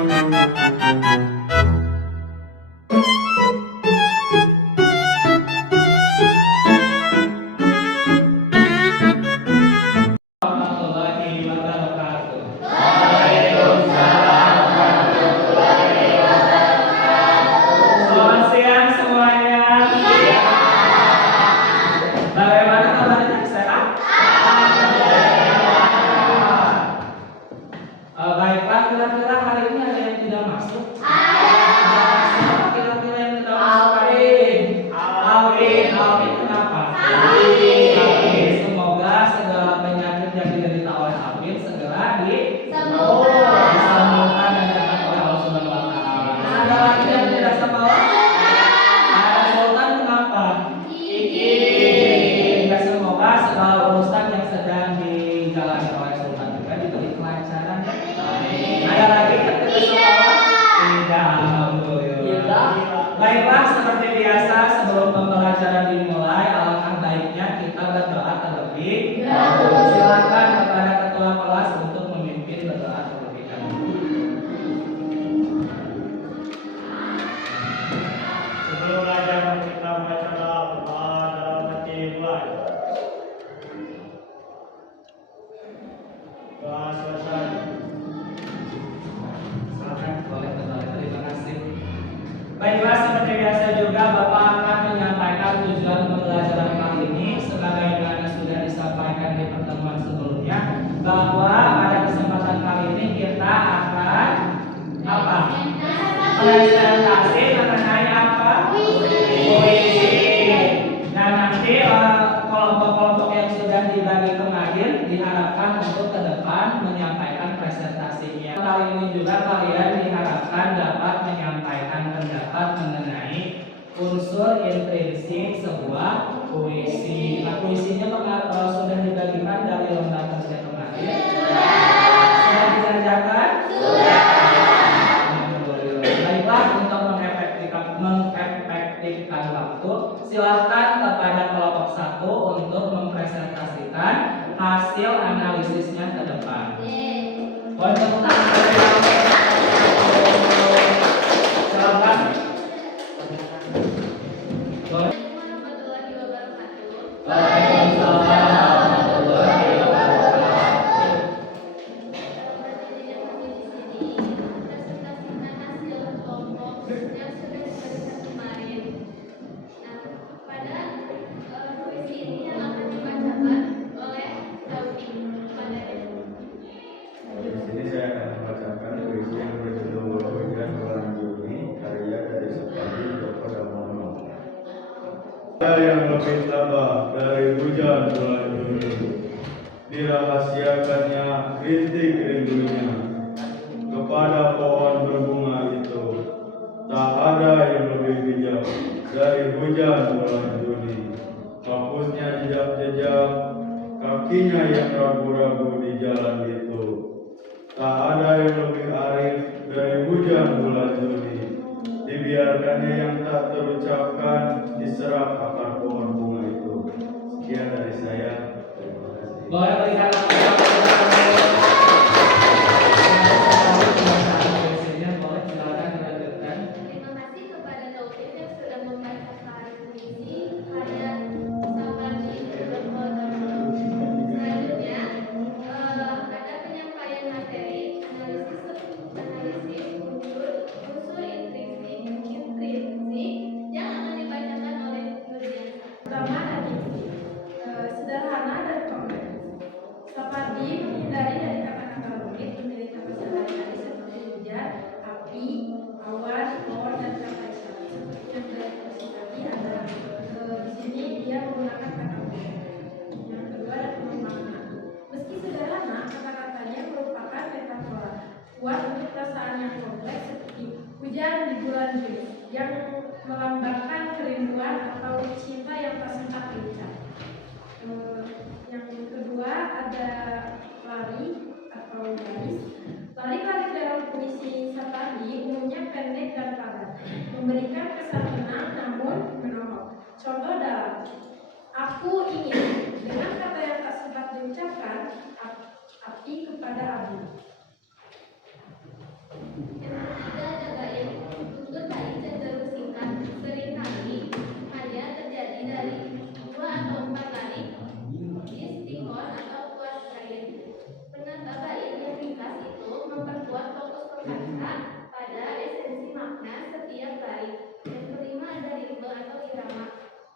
Warahmatullahi wabarakatuh. Selamat siang semuanya. Bagaimana kabarnya? Sehat? Baiklah, kira-kira hari ini ada yang tidak masuk? Siapa kira-kira yang tidak masuk hari ini? Alvin, kenapa? Semoga segala penyakit yang diderita oleh Alvin segera disembuhkan dan dapat oleh Allah Subhanahu wa Ta'ala. Ada lagi yang tidak sembuh? Ada Sultan, kenapa? Ya, semoga segala urusan yang sedang dijalani oleh Sultan juga diberi kelancaran. Ada lagi yang tidak sembuh? Tidak, alhamdulillah. Baiklah, seperti biasa sebelum pembelajaran dimulai, alangkah baiknya kita berdoa terlebih dahulu. Silakan kepada ketua kelas untuk memimpin berdoa terlebih dahulu. Sebelum belajar kita baca doa dalam hati mulai. Doa selesai. Silakan boleh kembali. Terima kasih. Baiklah, seperti biasa juga Bapak akan menyampaikan tujuan pembelajaran kali ini sebagaimana sudah disampaikan di pertemuan sebelumnya, bahwa pada kesempatan kali ini kita akan presentasi mengenai apa? Puisi. Dan nanti kelompok-kelompok yang sudah dibagi kemarin diharapkan untuk ke depan menyampaikan presentasinya. Kali ini juga kalian diharapkan dapat menyampaikan pendapat mengenai unsur intrinsik sebuah puisi. Nah, puisinya sudah dibagikan dari lembar kerja kemarin. Sudah dikerjakan? Baiklah, untuk mengefektifkan waktu, silakan kepada kelompok 1 untuk mempresentasikan hasil analisisnya ke depan. Untuk silakan. Warahmatullahi wabarakatuh. Waalaikumsalam warahmatullahi wabarakatuh. Yang kami di sini presentasikan hasil kelompok yang sudah diberikan kemarin. Nah, pada puisi ini yang akan dibacakan oleh Alvin pada Di sini saya akan membacakan puisi yang berjudul Hujan Bulan Juni, karya dari Supadi Djoko Damono. Ada yang lebih tabah dari hujan bulan Juni, dirahasiakannya rintik rindunya kepada pohon berbunga itu. Tak ada yang lebih bijak dari hujan bulan Juni, hapusnya jejak-jejak kakinya yang ragu-ragu di jalan itu. Tak ada yang lebih arif dari hujan bulan Juni, dibiarkannya yang tak terucapkan diserap akar pohon bunga itu. Sekian dari saya. Terima kasih. Boleh berikan boleh silakan dilanjutkan. Terima kasih kepada Taufik yang sudah membacakan puisi karya Supadi Djoko Damono. Selanjutnya ada penyampaian materi analisis unsur intrinsik yang akan dibacakan oleh Nurdian. Pertama tadi sederhana dan kompleks. Supadi menghindari dari kata-kata rumit, memilih kata sehari-hari seperti hujan, api, awan, pohon, dan kata isyarat. Seperti yang sudah dikasih tadi ada di sini dia menggunakan kata mudah. Yang kedua ada perumpamaan. Meski sederhana, kata-katanya merupakan metafora kuat untuk perasaan yang kompleks seperti hujan di bulan Juni yang melambangkan kerinduan atau cinta yang tak sempat diucap. Yang kedua ada lari atau garis. Lari-lari dalam puisi Supadi umumnya pendek dan padat, memberikan kesan tenang namun menohok. Contoh dalam aku ingin, dengan kata yang tak sempat diucapkan, api kepada abu. Yang rasa pada esensi makna setiap bait. Yang kelima ada ritme atau irama.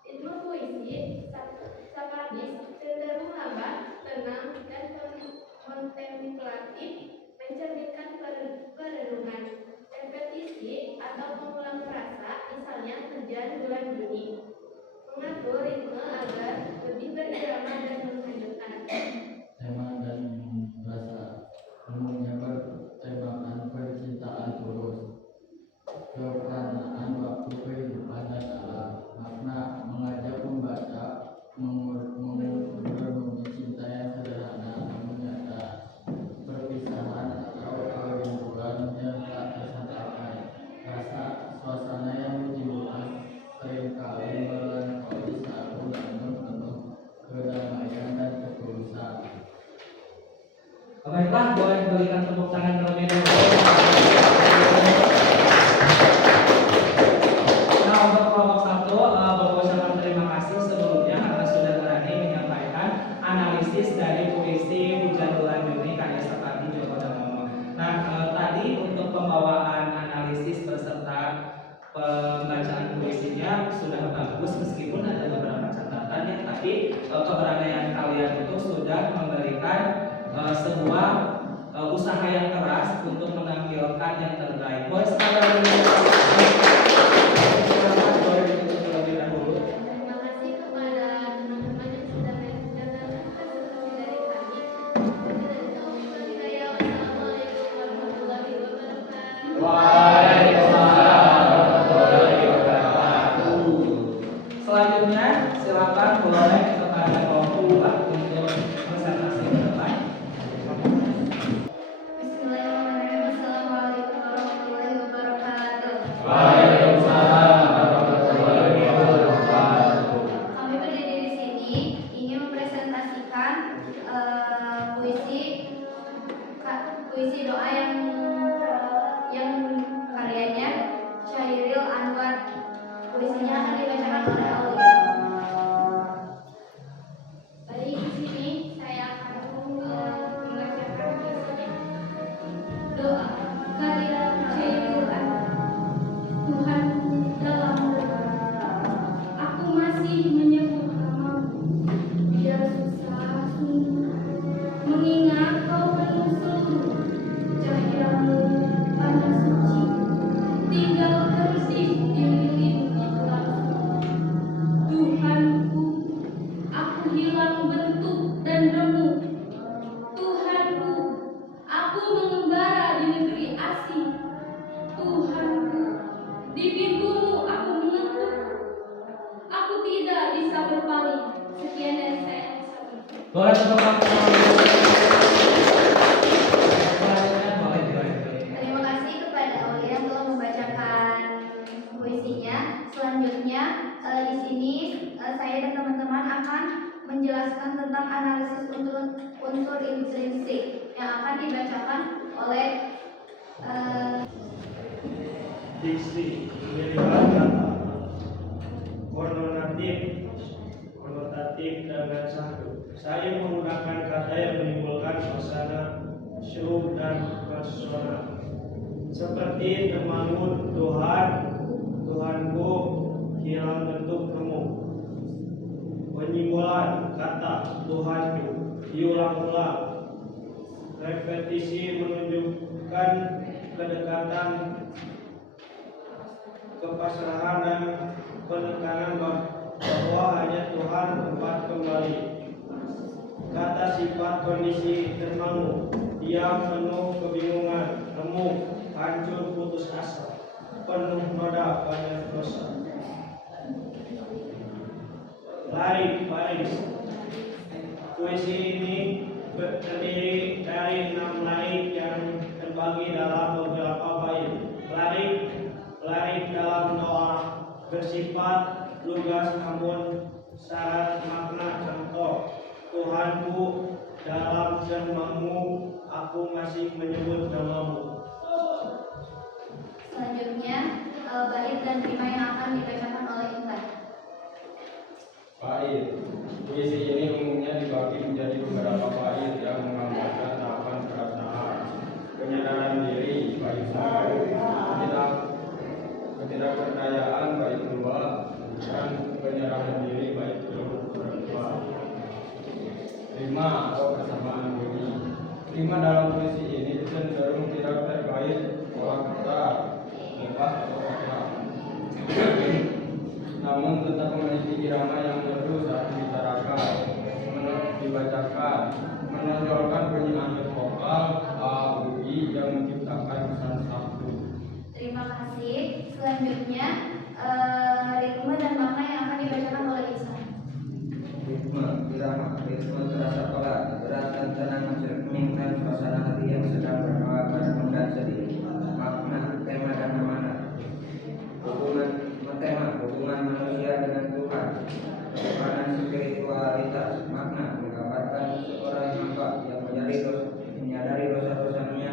Ritme puisi Sapardi cenderung lambat, tenang, dan kontemplatif, mencerminkan perenungan. Repetisi atau pengulang frasa, misalnya hujan bulan Juni, mengatur ritme agar lebih berirama dan menghanyutkan. Tema dan rasa umumnya bertemakan percintaan tulus, keberadaan waktu kehidupan dan alam. Makna mengajak membaca merenungi cinta yang sederhana namun nyata, perpisahan atau kerinduan yang tak tersampaikan. Rasa suasana yang menjiwai seringkali melampaui sagu namun penuh kedamaian dan ketulusan. Baiklah, boleh berikan tepuk tangan terlebih dahulu. Nah, untuk kelompok satu, mengucapkan terima kasih sebelumnya karena sudah berani menyampaikan analisis dari puisi Hujan Bulan Juni karya Sapardi Djoko Damono. Nah, tadi untuk pembawaan analisis beserta pembacaan puisinya sudah bagus meskipun ada beberapa catatan ya, tapi keberanian kalian itu sudah memberikan sebuah usaha yang keras untuk menampilkan yang terbaik. Boleh sekali lagi silakan, boleh ditutup terlebih dahulu. Terima kasih kepada teman-teman yang sudah mendengarkan presentasi dari kami. Wabillahi taufiq wal hidayah. Wassalamualaikum warahmatullahi wabarakatuh. Waalaikumsalam warahmatullahi wabarakatuh. Selanjutnya silakan boleh kepada kelompok 2 untuk presentasi ke depan. Bismillahirrahmanirrahim. Assalamualaikum warahmatullahi wabarakatuh. Waalaikumsalam warahmatullahi wabarakatuh. Kami berdiri di sini ingin mempresentasikan puisi doa yang karyanya Syairil Anwar. Puisinya akan dibacakan oleh Aulia. Baik, di sini saya akan membacakan puisinya. Doa karya Syairil Anwar. Tuhan, dalam doa aku masih menyebut namamu, biar susah sungguh mengingat kau penuh seluruh cahayamu panas suci, tinggal tertib dililit di gelap. Tuhanku, aku hilang bentuk dan remuk. Tuhanku, aku mengembara di negeri asing. Tuhanku, di pintumu aku mengetuk. Aku tidak bisa berpaling. Sekian dari saya. Boleh tepuk tangan. Selanjutnya boleh. Terima kasih kepada Aulia yang telah membacakan puisinya. Selanjutnya di sini saya dan teman-teman akan menjelaskan tentang analisis unsur intrinsik yang akan dibacakan oleh Diksi pemilihan kata konotatif dengan satu. Saya menggunakan kata yang menimbulkan suasana syukur dan personal, seperti termangut Tuhan, Tuhanku, hilang bentuk temu. Penyimbolan kata Tuhanku diulang-ulang. Repetisi menunjukkan kedekatan, kepasrahan dan penekanan bahwa hanya Tuhan tempat kembali. Kata sifat kondisi termangu, diam, penuh kebingungan, remuk, hancur, putus asa, penuh noda, banyak dosa. Baris. Puisi ini terdiri dari 6 larik yang terbagi dalam beberapa bait. Larik dalam doa bersifat lugas namun syarat makna. Contoh, Tuhanku, dalam firman-Mu aku masih menyebut namamu. selanjutnya bait dan rima yang akan dibacakan oleh Intan. Bait. Puisi ini umumnya dibagi menjadi beberapa bait yang menggambarkan tahapan perasaan, penyadaran diri, baik tidak berdayaan baik dua, dan penyerahan diri baik berdua. 5. Atau persamaan bunyi. 5 dalam puisi ini cenderung tidak terkait pola kata, bebas atau akhlak. Namun tetap memiliki irama yang merdu saat dibicarakan, dibacakan, menonjolkan bunyi akhir vokal a, u, i yang menciptakan kesan satu. Terima kasih. Selanjutnya ritme dan makna yang akan dibacakan oleh Ihsan. Ritme, irama, ritme terasa pelan, berat dan tenang mencerminkan suasana hati yang sedang berdoa merenung dan sedih. Makna, tema dan amanat. Hubungan manusia dengan Tuhan. Ketuhanan spiritualitas. Makna, menggambarkan seorang hamba yang menyadari dosa-dosanya,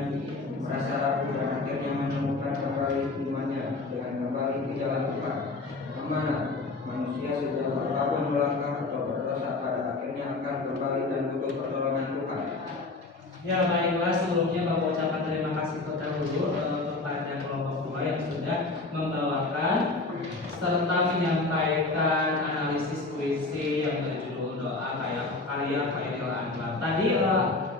merasa rapuh dan akhirnya menemukan kembali imannya dengan kembali ke jalan Tuhan. Amanat, manusia sejauh apapun melangkah atau berdosa pada akhirnya akan kembali dan butuh pertolongan Tuhan. Ya baiklah, sebelumnya Bapak ucapkan terima kasih terdahulu kepada kelompok 2 yang sudah membawakan serta menyampaikan analisis puisi yang berjudul Doa karya Khairil Anwar. Tadi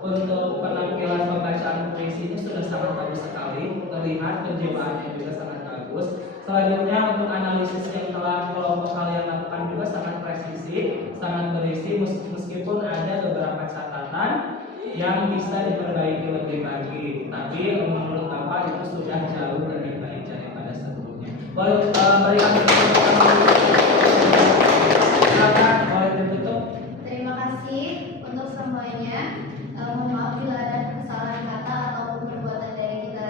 untuk penampilan pembacaan puisi ini sudah sangat bagus sekali, terlihat penjiwaannya juga sangat bagus. Selanjutnya untuk analisis yang telah kelompok kalian lakukan juga sangat presisi, sangat berisi, meskipun ada beberapa catatan yang bisa diperbaiki lebih lagi. Tapi menurut Bapak itu sudah jauh lebih baik daripada sebelumnya. Boleh berikan silakan, boleh ditutup. Terima kasih untuk semuanya. Mohon maaf bila ada kesalahan kata ataupun perbuatan dari kita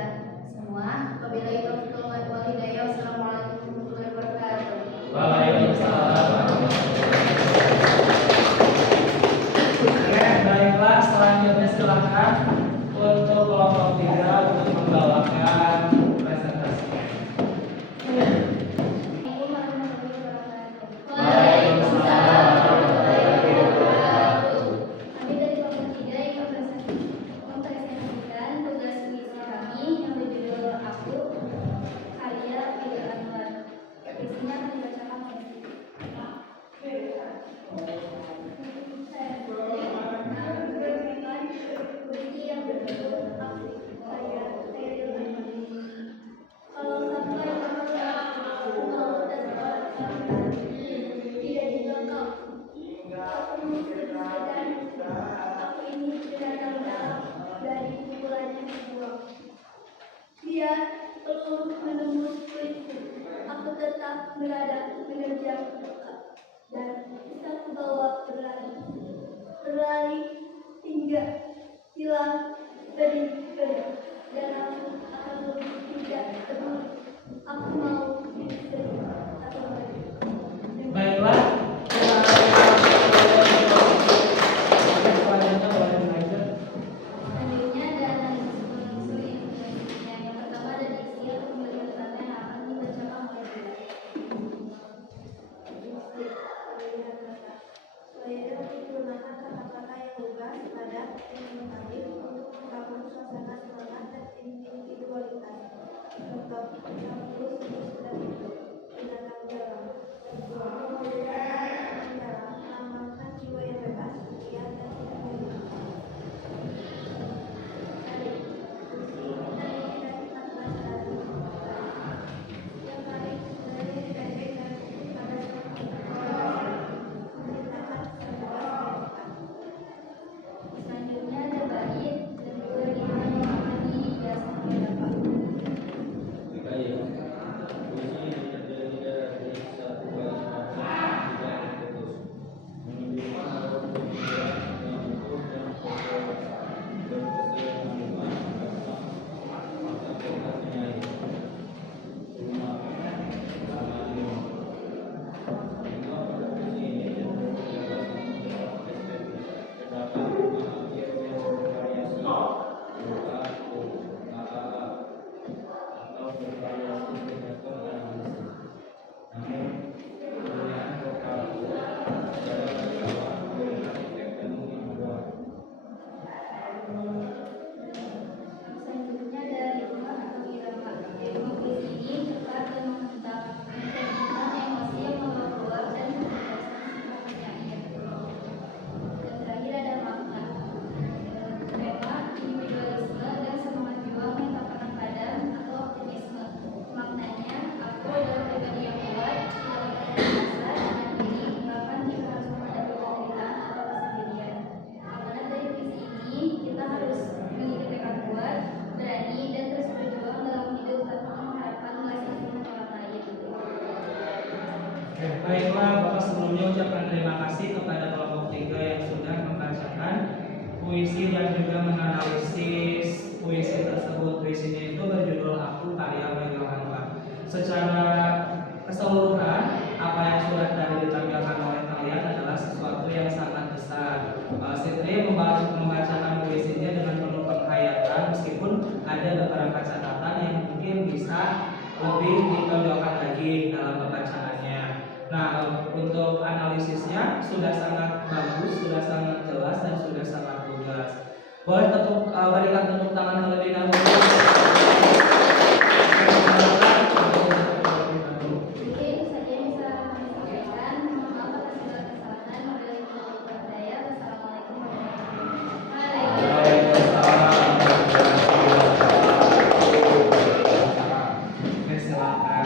semua. Wabillahi taufiq wal hidayah. Wassalamualaikum warahmatullahi wabarakatuh. Waalaikumsalam. Oke, baiklah, selanjutnya silakan untuk kelompok 3 untuk membawakan presentasi. Assalamualaikum warahmatullahi wabarakatuh. Waalaikumsalam warahmatullahi wabarakatuh. Kami dari kelompok 3 yang mempresentasikan tugas puisi kami yang berjudul Aku karya Khairil Anwar. Puisinya akan dibacakan oleh puisi yang berjudul Aku karya Khairil Anwar. Kalau sampai aku mau dan tidak ditangkap, aku sadar aku ini binatang dalam dari pukulannya dibuang. Biar peluru menembus kulitku, aku tetap berada menerjang luka dan bisa kubawa berlari hingga hilang benih-benih dan aku akan lebih tidak peduli. Aku mau sedih atau mati. Baiklah, selanjutnya boleh dilanjut. Selanjutnya ada analisis unsur yang pertama dari isi atau pembagian kata yang akan dibacakan oleh Bila. Saya menggunakan kata-kata yang lugas, padat, dan menarik untuk membangun suasana semangat dan individualitas. Contoh, campur sudah hidup, binatang jalan. Mengamalkan jiwa yang bebas, setia, dan tidak egois. Dari puisi dari kita pelajari. Yang baik dari pendek dan pada Selanjutnya ada bait dan juga ritme yang akan dihias oleh Bapak. Baik, puisi terdiri dari satu baris panjang, 3 Baiklah, Bapak sebelumnya ucapkan terima kasih kepada kelompok 3 yang sudah membacakan puisi dan juga menganalisis puisi tersebut. Puisinya itu berjudul Aku Karya Bagi Orang Tua. Secara keseluruhan, apa yang sudah tadi ditampilkan oleh kalian adalah sesuatu yang sangat besar. Sitri membacakan puisinya dengan penuh penghayatan, meskipun ada beberapa catatan yang mungkin bisa lebih ditonjolkan lagi dalam pembacaannya. Nah, untuk analisisnya sudah sangat bagus, sudah sangat jelas, dan sudah sangat lugas. Boleh berikan tepuk tangan terlebih dahulu. Mungkin saja bisa kami sampaikan. Mohon maaf atas segala kesalahan. Wabillahi taufiq wal hidayah. Wassalamualaikum warahmatullahi wabarakatuh. Silakan.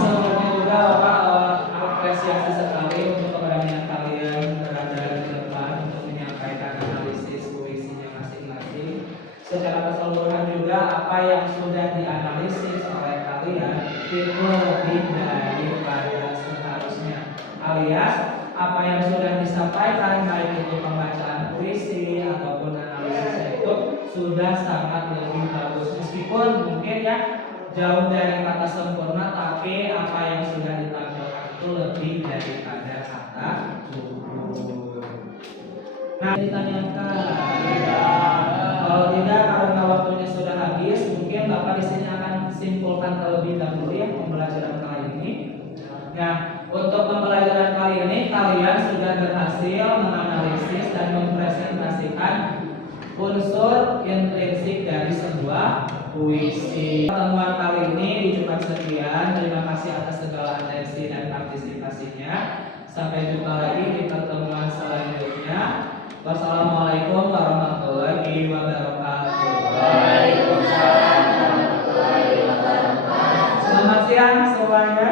Sebelumnya juga Bapak apresiasi sekali untuk keberanian kalian berada di depan untuk menyampaikan analisis puisinya masing-masing. Secara keseluruhan juga apa yang sudah dianalisis oleh kalian itu lebih daripada seharusnya, alias apa yang sudah disampaikan baik itu pembacaan puisi ataupun analisisnya itu sudah sangat lebih bagus, meskipun mungkin ya jauh dari kata sempurna, tapi apa yang sudah ditampilkan itu lebih daripada kata cukup. Nah, ditanyakan, kalau tidak karena waktunya sudah habis, mungkin Bapak di sini akan simpulkan terlebih dahulu ya pembelajaran kali ini. Nah, untuk pembelajaran kali ini kalian sudah berhasil menganalisis dan mempresentasikan unsur intrinsik dari sebuah puisi. Pertemuan kali ini cuma sekian. Terima kasih atas segala atensi dan partisipasinya. Sampai jumpa lagi di pertemuan selanjutnya. Wassalamualaikum warahmatullahi wabarakatuh. Waalaikumsalam warahmatullahi wabarakatuh. Selamat siang semuanya.